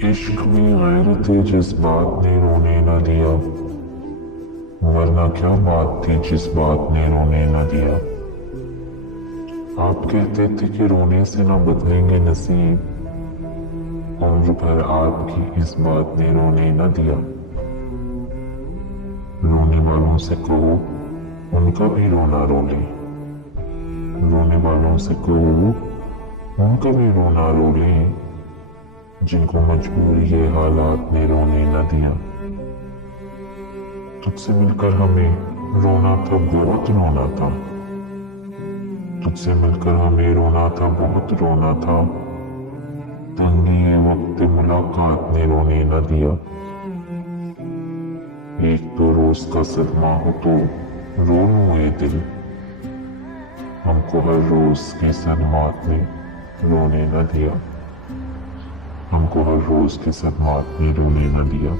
इश्क में गैरत जज्बात ने रोने न दिया, वरना क्या बात थी जिस बात ने रोने न दिया। आप कहते थे कि रोने से ना बदलेंगे नसीब, उम्र भर आपकी इस बात ने रोने न दिया। रोने वालों से कहो उनका भी रोना रो ले, रोने वालों से कहो उनका भी रोना रो ले, जिनको मजबूरी ये हालात ने रोने न दिया। तुझसे मिलकर हमें रोना था, बहुत रोना था। तुझसे मिलकर हमें रोना था, बहुत रोना था। तंगी ये वक्त मुलाकात ने रोने न दिया। एक तो रोज का सदमा हो तो रो लूं ये दिल, हमको हर रोज की सदमात ने रोने न दिया। हमको हर रोज की सदमात ने रोने न दिया।